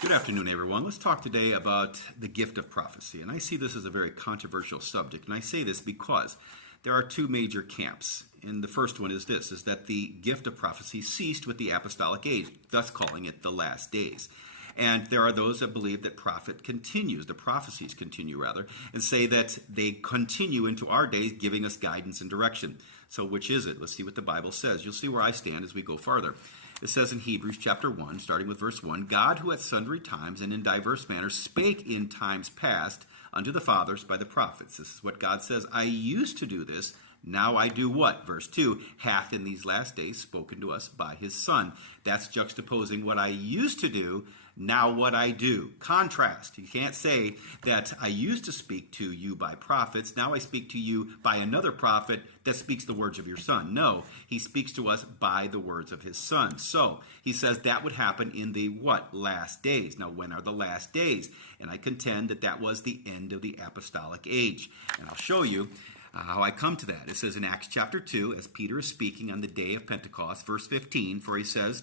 Good afternoon, everyone. Let's talk today about the gift of prophecy. And I see this as a very controversial subject. And I say this because there are two major camps. And the first one is this, is that the gift of prophecy ceased with the apostolic age, thus calling it the last days. And there are those that believe that the prophecies continue rather, and say that they continue into our days, giving us guidance and direction. So which is it? Let's see what the Bible says. You'll see where I stand as we go farther. It says in Hebrews chapter 1, starting with verse 1, God, who at sundry times and in diverse manners spake in times past unto the fathers by the prophets. This is what God says, I used to do this, now I do what? Verse 2, hath in these last days spoken to us by his Son. That's juxtaposing what I used to do, now what I do. Contrast. You can't say that I used to speak to you by prophets, now I speak to you by another prophet that speaks the words of your Son. No, he speaks to us by the words of his Son. So, he says that would happen in the what? Last days. Now, when are the last days? And I contend that that was the end of the apostolic age. And I'll show you how I come to that. It says in Acts chapter 2, as Peter is speaking on the day of Pentecost, verse 15, for he says,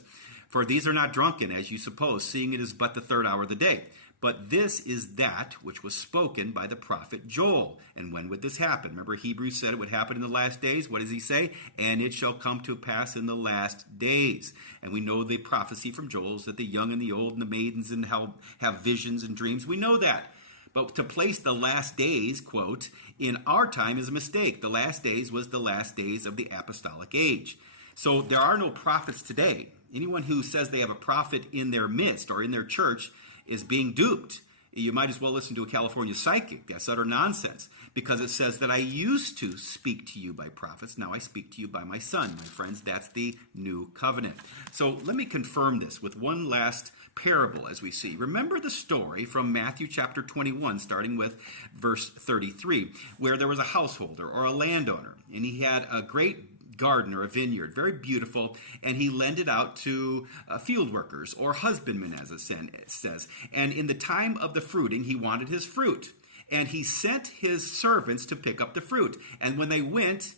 for these are not drunken, as you suppose, seeing it is but the third hour of the day. But this is that which was spoken by the prophet Joel. And when would this happen? Remember, Hebrews said it would happen in the last days. What does he say? And it shall come to pass in the last days. And we know the prophecy from Joel is that the young and the old and the maidens and have visions and dreams. We know that. But to place the last days, quote, in our time is a mistake. The last days was the last days of the apostolic age. So there are no prophets today. Anyone who says they have a prophet in their midst or in their church is being duped. You might as well listen to a California psychic. That's utter nonsense, because it says that I used to speak to you by prophets. Now I speak to you by my Son. My friends, that's the new covenant. So let me confirm this with one last parable as we see. Remember the story from Matthew chapter 21, starting with verse 33, where there was a householder or a landowner, and he had a great garden or a vineyard, very beautiful, and he lent it out to field workers or husbandmen, as it says. And in the time of the fruiting, he wanted his fruit. And he sent his servants to pick up the fruit. And when they went,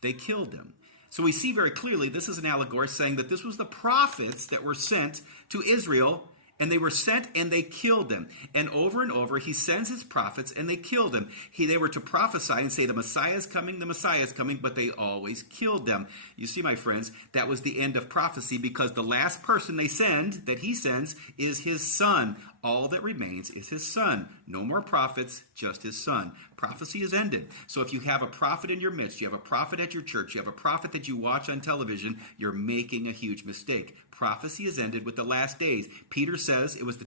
they killed them. So we see very clearly this is an allegory saying that this was the prophets that were sent to Israel, and they were sent and they killed them. And over, he sends his prophets and they killed them. They were to prophesy and say, the Messiah is coming, but they always killed them. You see, my friends, that was the end of prophecy, because the last person that he sends, is his Son. All that remains is his Son. No more prophets, just his Son. Prophecy is ended. So if you have a prophet in your midst, you have a prophet at your church, you have a prophet that you watch on television, you're making a huge mistake. Prophecy is ended with the last days. Peter says it was the